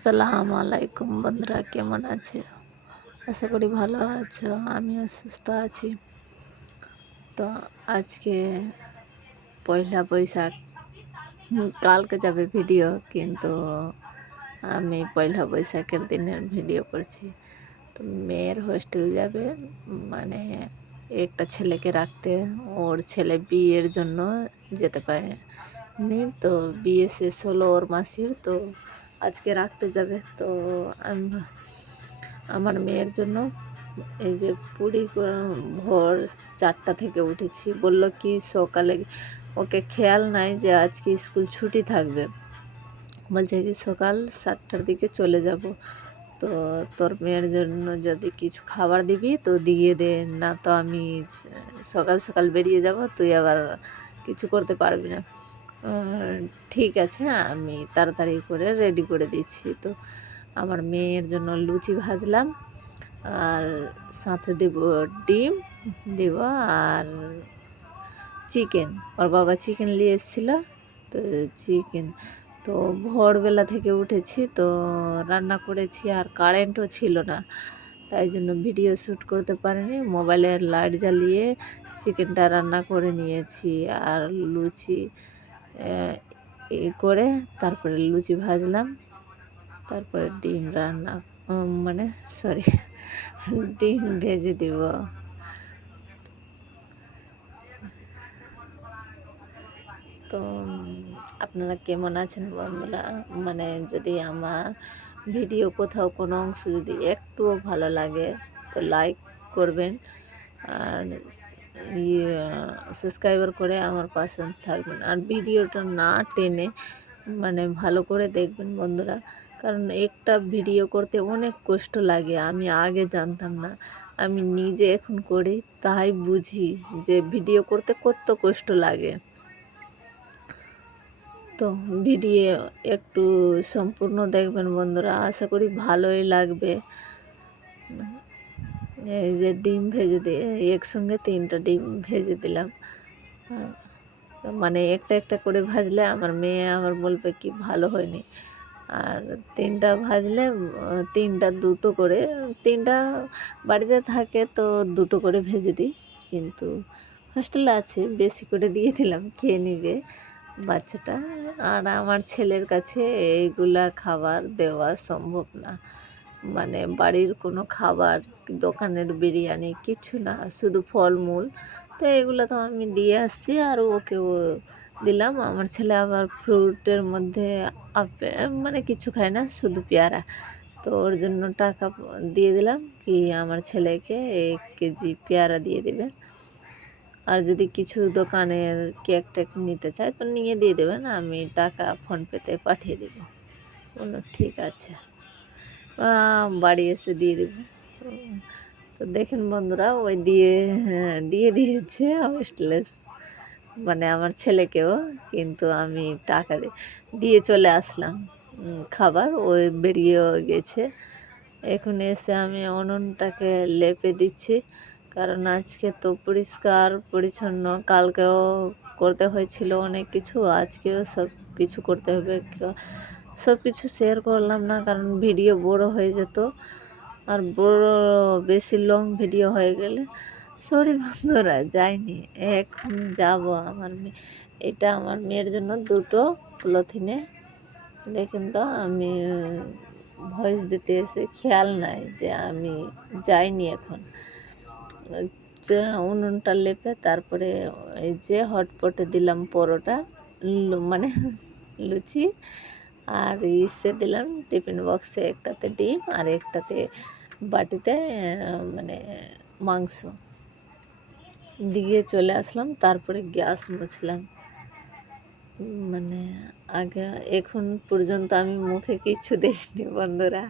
আসসালামু আলাইকুম বন্ধুরা, কেমন আছে? আশা করি ভালো আছো। আমিও সুস্থ আছি। তো আজকে পয়লা বৈশাখ, কালকে যাবে ভিডিও, কিন্তু আমি পয়লা বৈশাখের দিনের ভিডিও করছি। তো মেয়ের হোস্টেল যাবে, মানে একটা ছেলেকে রাখতে। ওর ছেলে বিয়ের জন্য যেতে পারেনি, তো বিয়ে শেষ হলো ওর মাসির, তো আজকে রাখতে যাবে। তো আমি আমার মেয়ের জন্য এই যে পুরি ভোর 4টা থেকে উঠেছি। বলল কি সকালে, ওকে খেয়াল নাই যে আজকে স্কুল ছুটি থাকবে, বলছে কি সকাল 7টার দিকে চলে যাব। তো তোর মেয়ের জন্য যদি কিছু খাবার দিবি তো দিয়ে দে, না তো আমি সকাল সকাল বেরিয়ে যাব, তুই আবার কিছু করতে পারবি না। ঠিক আছে, আমি তাড়াতাড়ি করে রেডি করে দিচ্ছি। তো আমার মেয়ের জন্য লুচি ভাজলাম, আর সাথে দেব ডিম দেব, আর চিকেন। ওর বাবা চিকেন নিয়ে এসেছিলো, তো চিকেন। তো ভোরবেলা থেকে উঠেছি, তো রান্না করেছি, আর কারেন্টও ছিল না, তাই জন্য ভিডিও শ্যুট করতে পারিনি। মোবাইলের লাইট জ্বালিয়ে চিকেনটা রান্না করে নিয়েছি, আর লুচি করে তারপরে লুচি ভাজলাম, তারপরে ডিম রান্না, মানে সরি, ডিম ভেজে দিব। তো আপনারা কেমন আছেন বন্ধুরা? মানে যদি আমার ভিডিও কোথাও কোনো অংশ যদি একটুও ভালো লাগে তো লাইক করবেন, আর সাবস্ক্রাইবার করে আমার পাশে থাকবেন, আর ভিডিওটা না টেনে মানে ভালো করে দেখবেন বন্ধুরা। কারণ একটা ভিডিও করতে অনেক কষ্ট লাগে, আমি আগে জানতাম না, আমি নিজে এখন করি তাই বুঝি যে ভিডিও করতে কত কষ্ট লাগে। তো ভিডিও একটু সম্পূর্ণ দেখবেন বন্ধুরা, আশা করি ভালোই লাগবে। এই যে ডিম ভেজে দিয়ে একসঙ্গে 3টা ডিম ভেজে দিলাম, মানে একটা একটা করে ভাজলে আমার মেয়ে আবার বলবে কি ভালো হয়নি। আর 3টা ভাজলে 3টা 2টো করে, 3টা বাড়িতে থাকে তো 2টো করে ভেজে দিই, কিন্তু হোস্টেলে আছে বেশি করে দিয়ে দিলাম, খেয়ে নিবে বাচ্চাটা। আর আমার ছেলের কাছে এইগুলা খাবার দেওয়া সম্ভব না, মানে বাড়ির কোনো খাবার, দোকানের বিরিয়ানি কিছু না, শুধু ফলমূল। তো এগুলো তো আমি দিয়ে আসছি, আর ওকেও দিলাম। আমার ছেলে আবার ফ্রুটের মধ্যে মানে কিছু খায় না, শুধু পেয়ারা। তো ওর জন্য টাকা দিয়ে দিলাম কি আমার ছেলেকে 1 কেজি পেয়ারা দিয়ে দেবেন, আর যদি কিছু দোকানের কেক টেক নিতে চায় তো নিয়ে দিয়ে দেবেন, আমি টাকা ফোনপেতে পাঠিয়ে দেব। বললো ঠিক আছে, বাড়ি এসে দিয়ে দেব। তো দেখেন বন্ধুরা, ওই দিয়ে দিয়েছে হোস্টেলে, মানে আমার ছেলেকেও, কিন্তু আমি টাকা দিয়ে চলে আসলাম খাবার, ওই বেরিয়ে গেছে। এখন এসে আমি উনুনটাকে লেপে দিচ্ছি, কারণ আজকে তো পরিষ্কার পরিচ্ছন্ন, কালকেও করতে হয়েছিল অনেক কিছু, আজকেও সব কিছু করতে হবে। সব কিছু শেয়ার করলাম না, কারণ ভিডিও বড় হয়ে যেত, আর বড় বেশি লং ভিডিও হয়ে গেলে সরি বন্ধুরা যাইনি। এখন যাব আমার এটা আমার মেয়ের জন্য 2টো পলিথিনে, দেখেন তো আমি ভয়েস দিতে এসে খেয়াল নাই যে আমি যাইনি। এখন উনুনটা লেপে তারপরে এই যে হটপটে দিলাম পরোটা, মানে লুচি, আর ইসে দিলাম টিফিন বক্সে, একটাতে ডিম আর একটাতে বাটিতে মানে মাংস দিয়ে চলে আসলাম। তারপরে গ্যাস মুছলাম, মানে আগে এখন পর্যন্ত আমি মুখে কিছু দিইনি বন্ধুরা,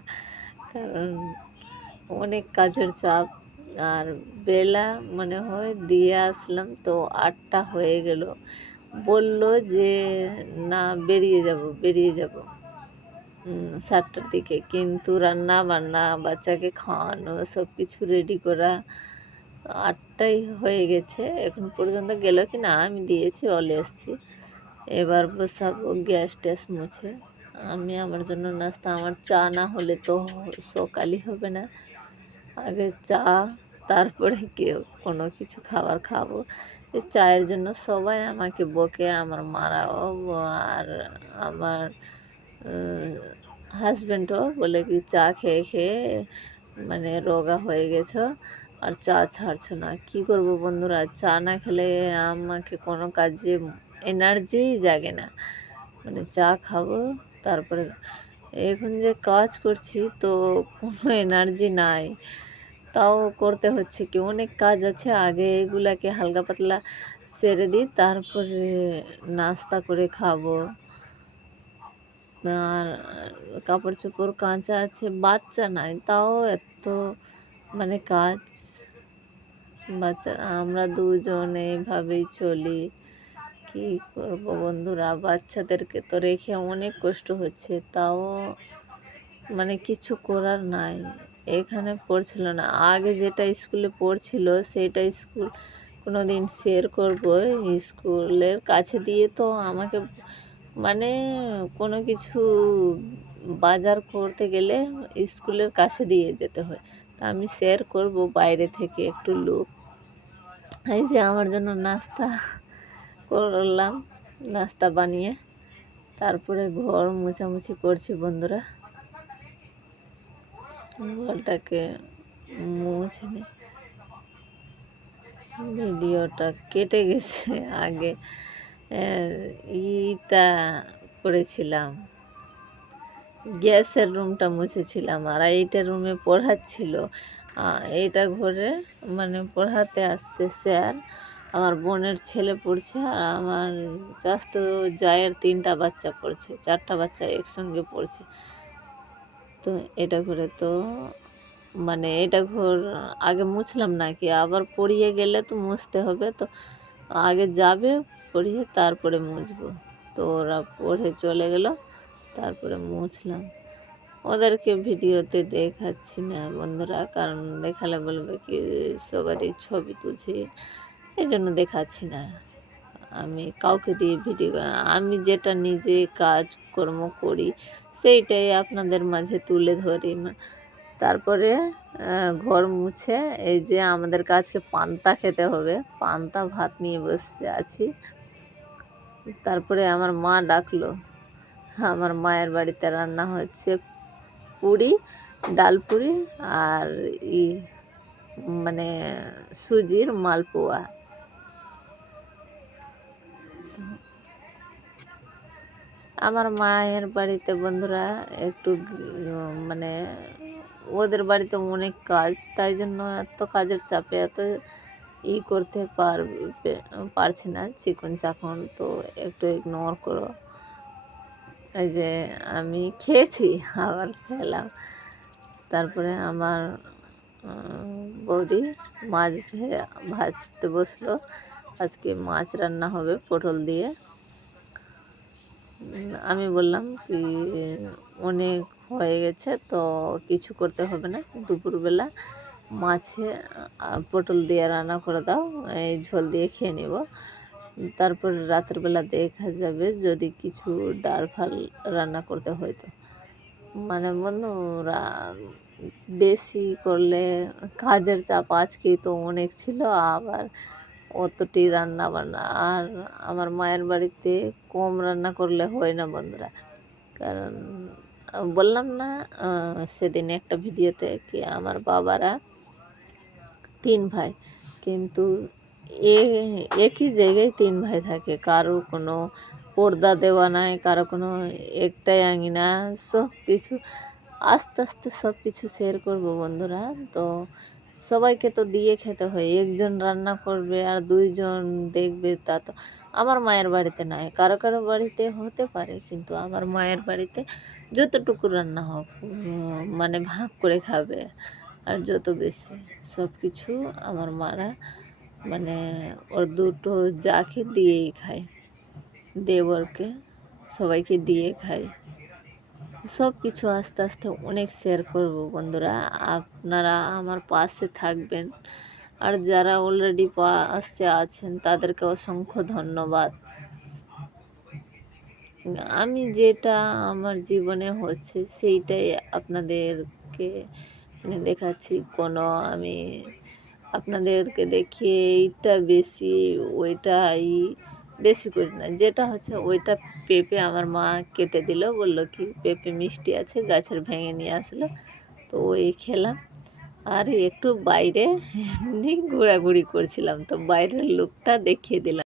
কারণ অনেক কাজের চাপ। আর বেলা মনে হয় দিয়ে আসলাম তো 8টা হয়ে গেল, বলল যে না বেরিয়ে যাব 7টার দিকে, কিন্তু রান্না বান্না বাচ্চাকে খাওয়ানো সব কিছু রেডি করা 8টাই হয়ে গেছে, এখন পর্যন্ত গেল কি না। আমি দিয়েছি, চলে এসেছি, এবার বসাবো গ্যাস ট্যাস মুছে। আমি আমার জন্য নাস্তা, আমার চা না হলে তো সকালই হবে না। আগে চা, তারপরে কেউ কোনো কিছু খাবার খাবো। এই চায়ের জন্য সবাই আমাকে বকে, আমার মারাও আর আমার হাজব্যান্ডও বলে কি চা খেয়ে খেয়ে মানে রোগা হয়ে গেছো আর চা ছাড়ছো না। কি করব বন্ধুরা, চা না খেলে আমাকে কোনো কাজে এনার্জি জাগে না। মানে চা খাবো, তারপরে এখন যে কাজ করছি তো কোনো এনার্জি নাই, তাও করতে হচ্ছে কি অনেক কাজ আছে। আগে এগুলাকে হালকা পাতলা সেরে দিই, তারপরে নাস্তা করে খাবো। আর কাপড় চোপড় কাঁচা আছে, বাচ্চা নাই তাও এত মানে কাজ। বাচ্চা আমরা দুজন এইভাবেই চলি। কি করব বন্ধুরা, বাচ্চাদেরকে তো রেখে অনেক কষ্ট হচ্ছে, তাও মানে কিছু করার নাই। এখানে পড়ছিল না, আগে যেটা স্কুলে পড়ছিল সেটা স্কুল কোনো দিন শেয়ার করবো। স্কুলের কাছে দিয়ে তো আমাকে মানে কোনো কিছু বাজার করতে গেলে স্কুলের কাছে দিয়ে যেতে হয়। তা আমি শেয়ার করব বাইরে থেকে একটু লুক। এই যে আমার জন্য নাস্তা করলাম, নাস্তা বানিয়ে তারপরে ঘর মোছামুছি করছি বন্ধুরা। ঘরটাকে মুছে নিই। ভিডিওটা কেটে গেছে, আগে ইটা করেছিলাম, গ্যাসের রুমটা মুছেছিলাম আর এইটা রুমে পড়াচ্ছিল। এইটা ঘরে মানে পড়াতে আসছে স্যার। আমার বোনের ছেলে পড়ছে আর আমার জাস্ট জায়ের 3টা বাচ্চা পড়ছে, 4টা বাচ্চা একসঙ্গে পড়ছে। তো এটা ঘরে তো মানে এটা ঘর আগে মুছলাম না কি, আবার পড়িয়ে গেলে তো মুছতে হবে, তো আগে যাবে পড়িয়ে তারপরে মুছবো। তো ওরা পড়ে চলে গেল, তারপরে মুছলাম। ওদেরকে ভিডিওতে দেখাচ্ছি না বন্ধুরা, কারণ দেখালে বলবে কি সবারই ছবি তুলছি, এই জন্য দেখাচ্ছি না। আমি কাউকে দিয়ে ভিডিও, আমি যেটা নিজে কাজকর্ম করি সেইটাই আপনাদের মাঝে তুলে ধরি। তারপরে ঘর মুছে এই যে আমাদের কাছে পান্তা খেতে হবে, পান্তা ভাত নিয়ে বসে আছি। তারপরে আমার মা ডাকলো, আমার মায়ের বাড়িতে রান্না হচ্ছে পুরি, ডাল পুরি আর মানে সুজির মালপোয়া। আমার মায়ের বাড়িতে বন্ধুরা একটু মানে ওদের বাড়িতে অনেক কাজ, তাই জন্য এত কাজের চাপে এত করতে পারছি না চিকন চাকন, তো একটু ইগনোর করো। এই যে আমি খেয়েছি আবার খেলাম। তারপরে আমার বৌদি মাছ ভাজতে বসলো। আজকে মাছ রান্না হবে পটল দিয়ে। আমি বললাম কি অনেক হয়ে গেছে তো কিছু করতে হবে না, দুপুরবেলা মাছে পটল দিয়ে রান্না করে দাও, এই ঝোল দিয়ে খেয়ে নেব। তারপর রাতের বেলা দেখা যাবে যদি কিছু ডাল ফাল রান্না করতে হয় তো। মানে বন্ধুরা বেশি করলে কাজের চাপ আজকেই তো অনেক ছিল, আবার অতটি রান্না বান্না। আর আমার মায়ের বাড়িতে কম রান্না করলে হয় না বন্ধুরা, কারণ বললাম না সেদিন একটা ভিডিওতে কি আমার বাবারা 3 ভাই, কিন্তু একই জায়গায় 3 ভাই থাকে, কারো কোনো পর্দা দেওয়া নাই, কারো কোনো একটাই আঙিনা। সব কিছু আস্তে আস্তে সব কিছু শেয়ার করবো বন্ধুরা। তো সবাইকে তো দিয়ে খেতে হয়, একজন রান্না করবে আর 2জন দেখবে, তা তো আমার মায়ের বাড়িতে নাই। কারো কারো বাড়িতে হতে পারে, কিন্তু আমার মায়ের বাড়িতে যতটুকু রান্না হোক মানে ভাগ করে খাবে। আর যত বেশি সব কিছু আমার মারা মানে ওর 2টো যাকে দিয়েই খায়, দেবরকে সবাইকে দিয়ে খায়। সব কিছু আস্তে আস্তে অনেক শেয়ার করব বন্ধুরা, আপনারা আমার পাশে থাকবেন। আর যারা অলরেডি পাশে আছেন তাদেরকে অসংখ্য ধন্যবাদ। আমি যেটা আমার জীবনে হচ্ছে সেইটাই আপনাদেরকে দেখাচ্ছি। কোনো আমি আপনাদেরকে দেখিয়ে এইটা বেশি, ওইটা বেশি করি না। যেটা হচ্ছে ওইটা পেঁপে আমার মা কেটে দিল, বলল কি পেঁপে মিষ্টি আছে, গাছের ভেঙে নিয়ে আসলো, তো ওই খেলাম। আর একটু বাইরে এমনি ঘোরাঘুরি করছিলাম, তো বাইরের লুকটা দেখিয়ে দিলাম।